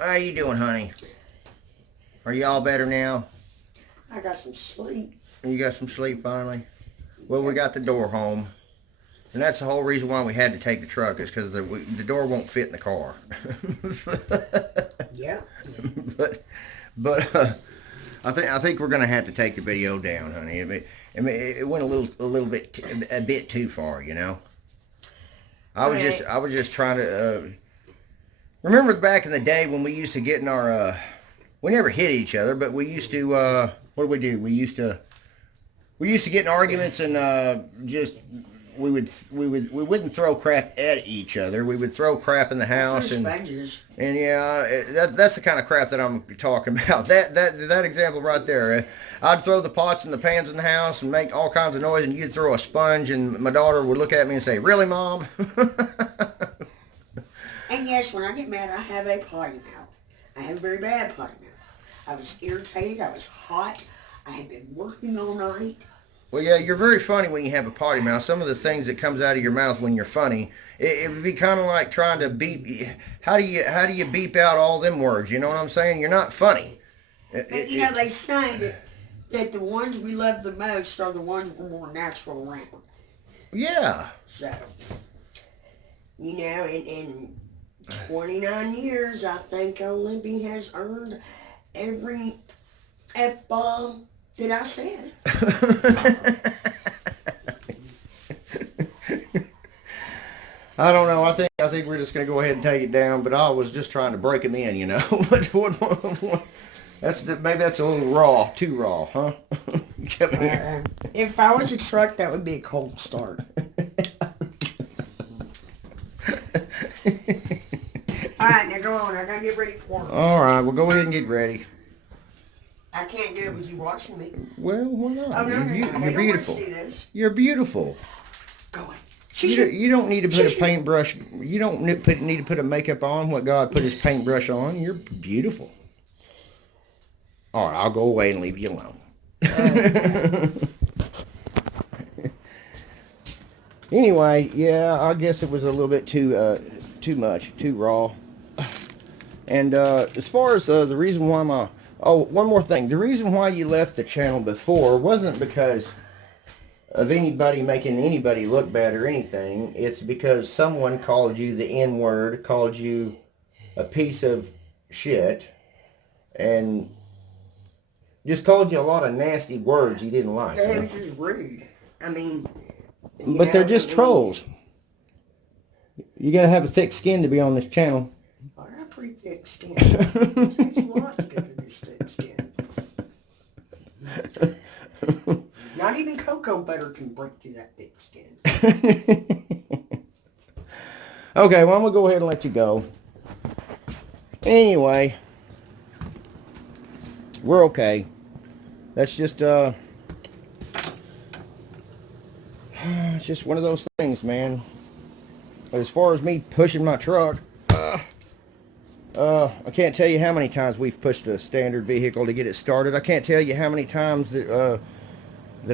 How you doing, honey? Are you all better now? I got some sleep. You got some sleep finally? Well, we Yeah. got the door home. And that's the whole reason why we had to take the truck is because the door won't fit in the car. Yeah. but but I think we're gonna have to take the video down, honey. It went a bit too far, you know. Alright. I was just trying to remember back in the day when we used to get in our we never hit each other, but we used to what did we do? We used to get in arguments and just we wouldn't throw crap at each other. We would throw crap in the house and Sponges. yeah, that's the kind of crap that I'm talking about. That example right there. I'd throw the pots and the pans in the house and make all kinds of noise, and you'd throw a sponge, and my daughter would look at me and say, "Really, Mom?" And yes, when I get mad, I have a potty mouth. I have a very bad potty mouth. I was irritated. I was hot. I had been working all night. Well, yeah, you're very funny when you have a potty mouth. Some of the things that comes out of your mouth when you're funny, it would be kind of like trying to beep. How do you beep out all them words? You know what I'm saying? You're not funny. But they say that the ones we love the most are the ones we're more natural around. Yeah. So, in 29 years, I think Olympi has earned every F-bomb that I said. I don't know. I think we're just gonna go ahead and take it down. But I was just trying to break him in, you know. Maybe that's a little raw, too raw, huh? Come here. If I was a truck, that would be a cold start. Alright, now go on. I gotta get ready for it. All right, well, go ahead and get ready. I can't do it with you watching me. Well, why not? Oh, no, You're, no, no. you're They don't want to beautiful. see this. You're beautiful. Go on. You don't need to put a paintbrush. You don't need to put a makeup on what God put His paintbrush on. You're beautiful. All right, I'll go away and leave you alone. Anyway, yeah, I guess it was a little bit too much, too raw. And as far as the reason why one more thing. The reason why you left the channel before wasn't because of anybody making anybody look bad or anything. It's because someone called you the N-word, called you a piece of shit, and just called you a lot of nasty words you didn't like. They're just rude. I mean... But they're just trolls. You gotta have a thick skin to be on this channel. I got a pretty thick skin. It takes a lot to get through this thick skin. Not even cocoa butter can break through that thick skin. Okay, well, I'm gonna go ahead and let you go. Anyway, we're okay. That's just it's just one of those things, man. But as far as me pushing my truck, I can't tell you how many times we've pushed a standard vehicle to get it started. I can't tell you how many times that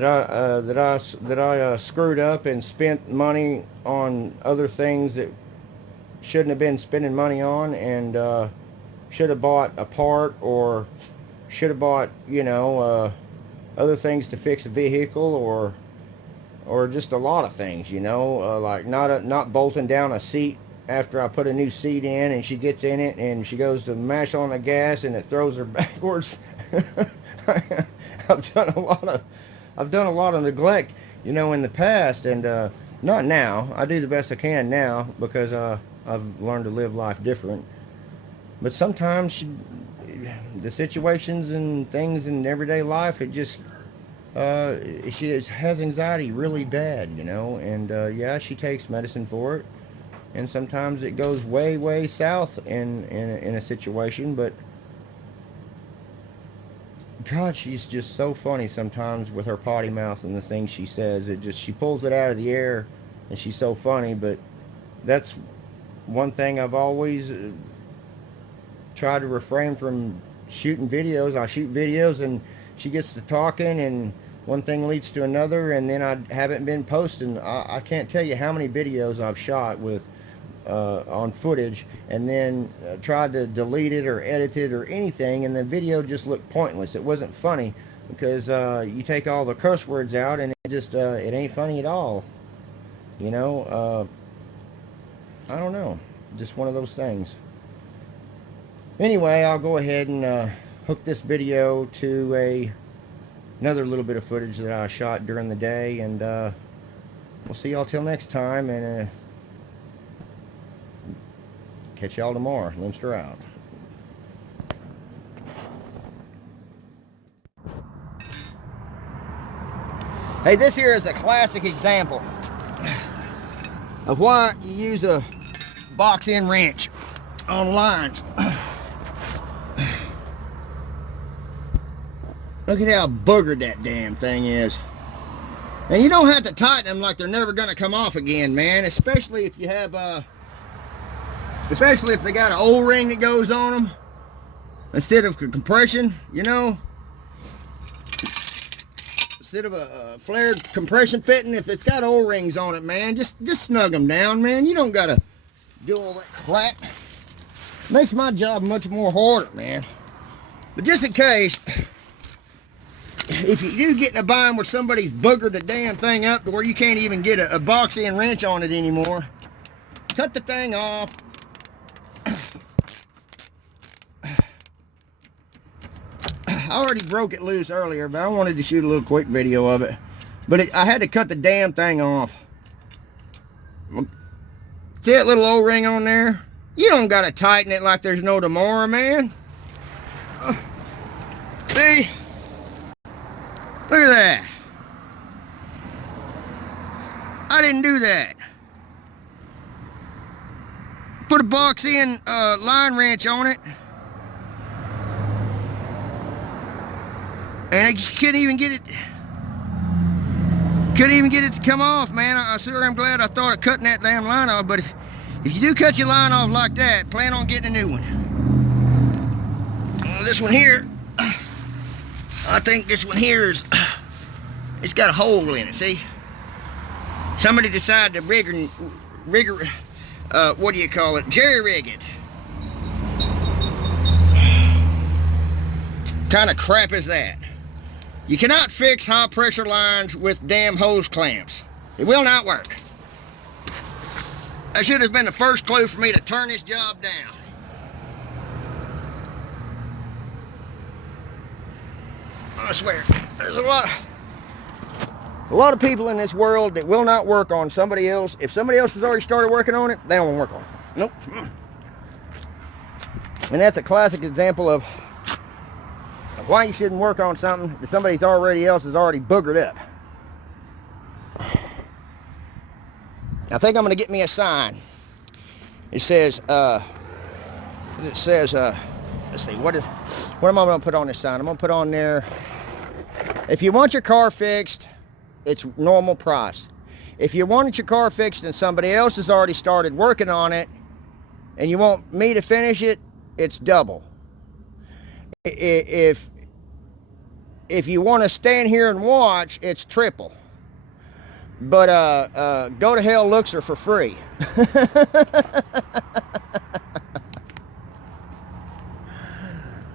I screwed up and spent money on other things that shouldn't have been spending money on, and should have bought a part, or should have bought, other things to fix a vehicle, or just a lot of things, like not bolting down a seat after I put a new seat in, and she gets in it and she goes to mash on the gas and it throws her backwards. I've done a lot of neglect, in the past, and not now. I do the best I can now because I've learned to live life different. But sometimes the situations and things in everyday life, it just she has anxiety really bad, and yeah, she takes medicine for it, and sometimes it goes way south in a situation. But God, she's just so funny sometimes with her potty mouth and the things she says. She pulls it out of the air, and she's so funny. But that's one thing I've always tried to refrain from shooting videos. I shoot videos and she gets to talking, and one thing leads to another, and then I haven't been posting. I can't tell you how many videos I've shot with on footage, and then tried to delete it or edit it or anything, and the video just looked pointless. It wasn't funny because you take all the curse words out and it just it ain't funny at all. You know, I don't know, just one of those things. Anyway, I'll go ahead and hook this video to another little bit of footage that I shot during the day, and we'll see y'all till next time, and catch y'all tomorrow. Limster out. Hey, this here is a classic example of why you use a box-end wrench on lines. Look at how boogered that damn thing is. And you don't have to tighten them like they're never going to come off again, man. Especially if you have, especially if they got an O-ring that goes on them instead of compression, you know. Instead of a flared compression fitting, if it's got O-rings on it, man, just snug them down, man. You don't got to do all that crap. Makes my job much more harder, man. But just in case, if you do get in a bind where somebody's boogered the damn thing up to where you can't even get a box-end wrench on it anymore, cut the thing off. I already broke it loose earlier, but I wanted to shoot a little quick video of it. But I had to cut the damn thing off. See that little O-ring on there? You don't got to tighten it like there's no tomorrow, man. See? Look at that. I didn't do that. Put a box-in line wrench on it. And I couldn't even get it to come off, man. I sure am glad I thought of cutting that damn line off, but if you do cut your line off like that, plan on getting a new one. This one here, I think this one here is, it's got a hole in it, see? Somebody decided to what do you call it? Jerry-rig it. Kind of crap is that? You cannot fix high pressure lines with damn hose clamps. It will not work. That should have been the first clue for me to turn this job down. I swear, there's a lot of people in this world that will not work on somebody else. If somebody else has already started working on it, they don't want to work on it. Nope. And that's a classic example of why you shouldn't work on something that somebody else has already boogered up. I think I'm going to get me a sign. It says, let's see, what am I going to put on this sign? I'm going to put on there, if you want your car fixed, it's normal price. If you want your car fixed and somebody else has already started working on it, and you want me to finish it, it's double. If you want to stand here and watch, it's triple. But go to hell Luxor for free.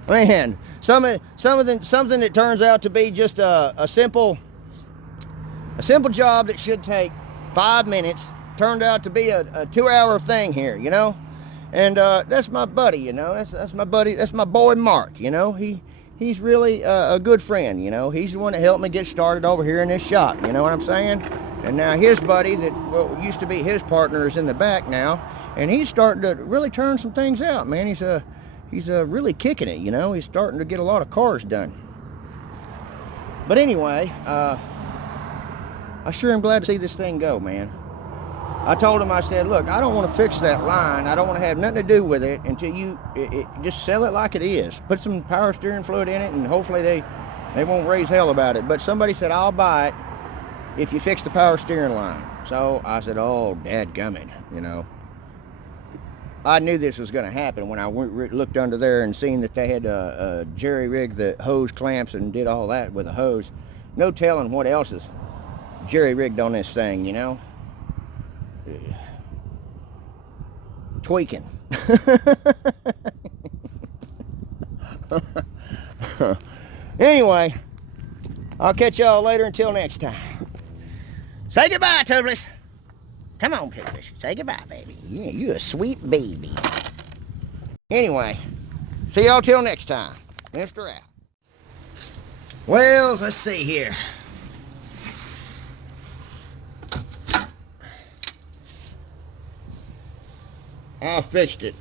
Man, something that turns out to be just a simple job that should take 5 minutes turned out to be a 2-hour thing here, you know. And that's my buddy, you know. That's my buddy. That's my boy Mark, you know. He's really a good friend, you know. He's the one that helped me get started over here in this shop, you know what I'm saying? And now his buddy that used to be his partner is in the back now, and he's starting to really turn some things out, man. He's really kicking it, you know. He's starting to get a lot of cars done. But anyway, I sure am glad to see this thing go, man. I told him, I said, look, I don't want to fix that line. I don't want to have nothing to do with it until you just sell it like it is. Put some power steering fluid in it, and hopefully they won't raise hell about it. But somebody said, I'll buy it if you fix the power steering line. So I said, oh, dadgummit, you know. I knew this was going to happen when I looked under there and seen that they had jerry-rigged the hose clamps and did all that with a hose. No telling what else is jerry-rigged on this thing, you know. tweaking. Anyway, I'll catch y'all later. Until next time. Say goodbye, Tubeless. Come on, Pigfish. Say goodbye, baby. Yeah, you a sweet baby. Anyway, see y'all till next time. Mr. out. Well, let's see here. I fixed it.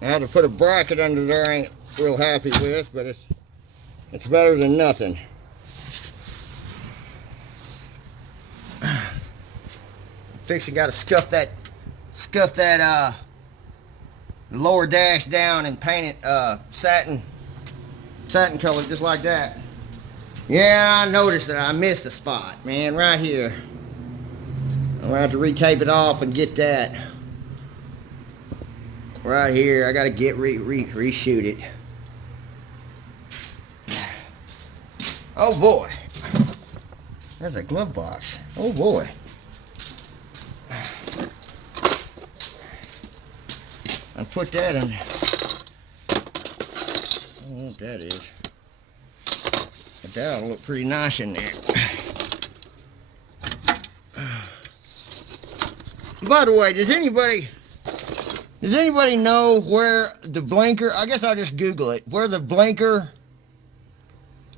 I had to put a bracket under there I ain't real happy with, but it's better than nothing. Fixing got to scuff that lower dash down and paint it satin color just like that. Yeah, I noticed that I missed a spot, man, right here. I'm gonna have to retape it off and get that right here. I gotta get reshoot it. Oh boy, there's a glove box. Oh boy. I put that in. I don't know what that is. But that'll look pretty nice in there. By the way, does anybody know where the blinker, I guess I'll just Google it, where the blinker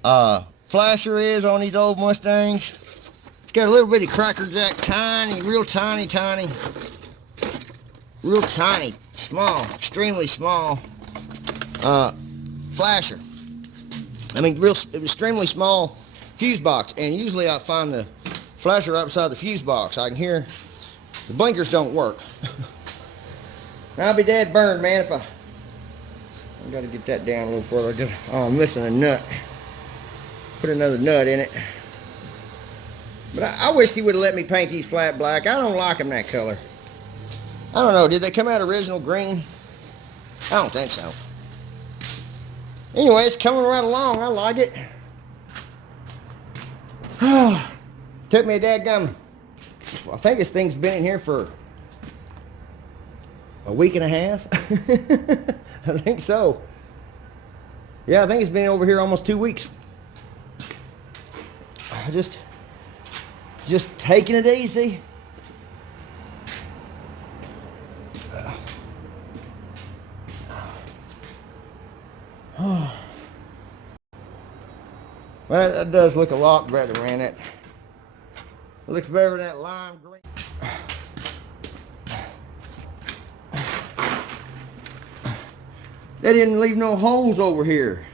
flasher is on these old Mustangs? It's got a little bitty Cracker Jack, tiny, real tiny, small, extremely small flasher. I mean, extremely small fuse box, and usually I find the flasher right beside the fuse box. I can hear the blinkers don't work. I'll be dead burned, man, if I got to get that down a little further. Oh, I'm missing a nut. Put another nut in it. But I wish he would have let me paint these flat black. I don't like them that color. I don't know, did they come out original green? I don't think so. Anyway, it's coming right along. I like it. Took me a dadgum. I think this thing's been in here for a week and a half. I think so. Yeah, I think it's been over here almost 2 weeks. Just taking it easy. Well, that does look a lot better, man. It looks better than that lime green. They didn't leave no holes over here.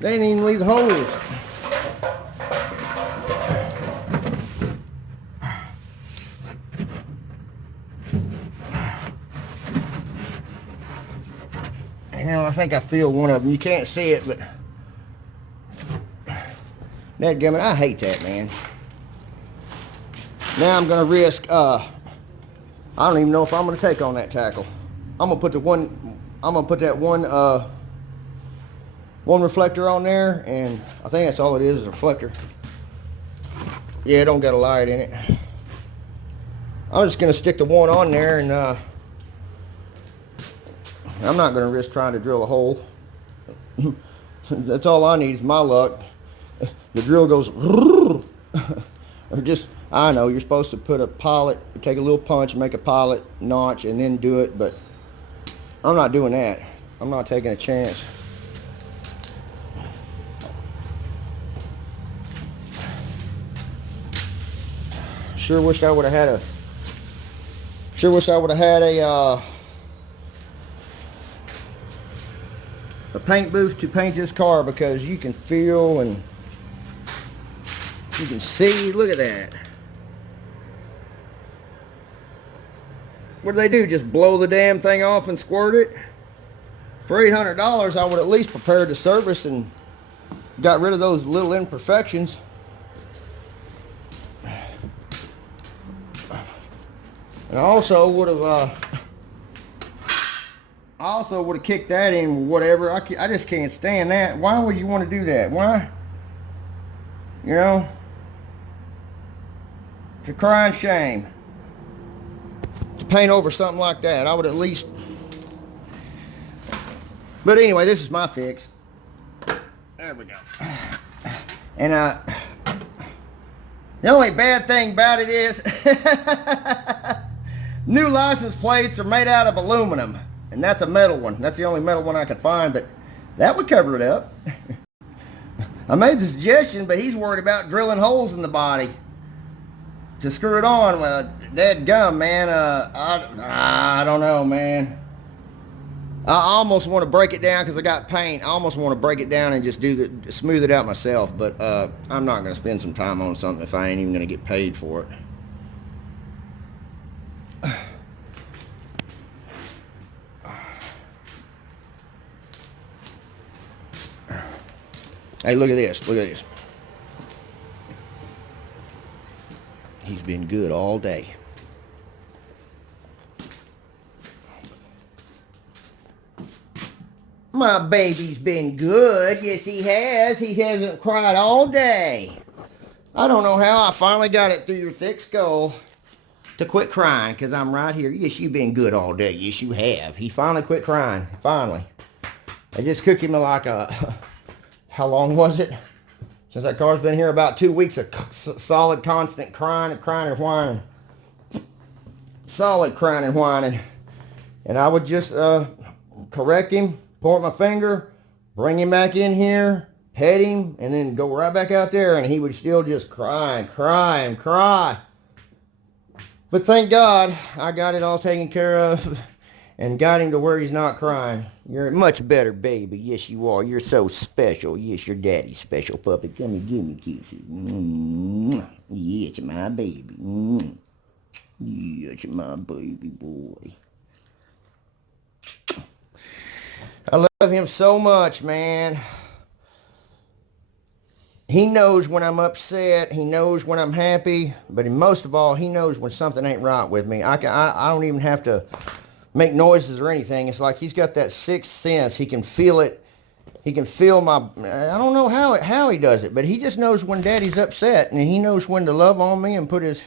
They didn't even leave the holes. Hell, I think I feel one of them. You can't see it, but dadgummit, I hate that, man. Now I'm gonna risk. I don't even know if I'm gonna take on that tackle. I'm gonna put that one reflector on there, and I think that's all it is a reflector. Yeah, it don't got a light in it. I'm just gonna stick the one on there, and I'm not going to risk trying to drill a hole. That's all I need is my luck. The drill goes, or just, I know, you're supposed to put a pilot, take a little punch, make a pilot notch, and then do it, but I'm not doing that. I'm not taking a chance. Sure wish I would have had a paint booth to paint this car, because you can feel and you can see. Look at that. What do they do? Just blow the damn thing off and squirt it? For $800, I would at least prepare the service and got rid of those little imperfections. And I also would have kicked that in with whatever. I just can't stand that. Why would you want to do that? Why? You know? It's a crying shame to paint over something like that. I would at least... But anyway, this is my fix. There we go. And the only bad thing about it is new license plates are made out of aluminum, and that's a metal one. That's the only metal one I could find, but that would cover it up. I made the suggestion, but he's worried about drilling holes in the body to screw it on. Well, dadgum, man. I don't know, man. I almost want to break it down because I got paint. I almost want to break it down and just smooth it out myself, but I'm not going to spend some time on something if I ain't even going to get paid for it. Hey, look at this. Look at this. He's been good all day. My baby's been good. Yes, he has. He hasn't cried all day. I don't know how I finally got it through your thick skull to quit crying, because I'm right here. Yes, you've been good all day. Yes, you have. He finally quit crying. Finally. I just took him like a... How long was it? Since that car's been here, about 2 weeks of solid, constant crying and whining. Solid crying and whining. And I would just correct him, point my finger, bring him back in here, pet him, and then go right back out there, and he would still just cry and cry and cry. But thank God, I got it all taken care of and got him to where he's not crying. You're a much better baby. Yes, you are. You're so special. Yes, your daddy's special puppy. Come here, give me kisses. Yes, my baby. Yes, my baby boy. I love him so much, man. He knows when I'm upset. He knows when I'm happy. But most of all, he knows when something ain't right with me. I don't even have to make noises or anything. It's like he's got that sixth sense. He can feel it. He can feel my... I don't know how he does it, but he just knows when Daddy's upset, and he knows when to love on me and put his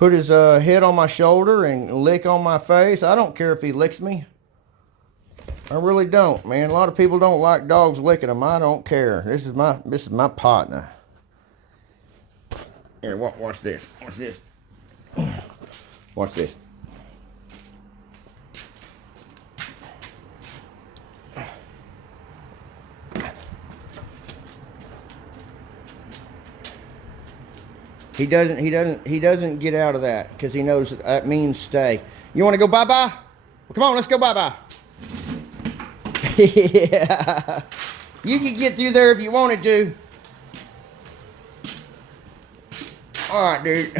head on my shoulder and lick on my face. I don't care if he licks me. I really don't, man. A lot of people don't like dogs licking them. I don't care. This is my partner. Here, watch this. Watch this. Watch this. He doesn't get out of that because he knows that means stay. You want to go bye-bye? Well, come on, let's go bye-bye. Yeah. You can get through there if you wanted to. All right, dude.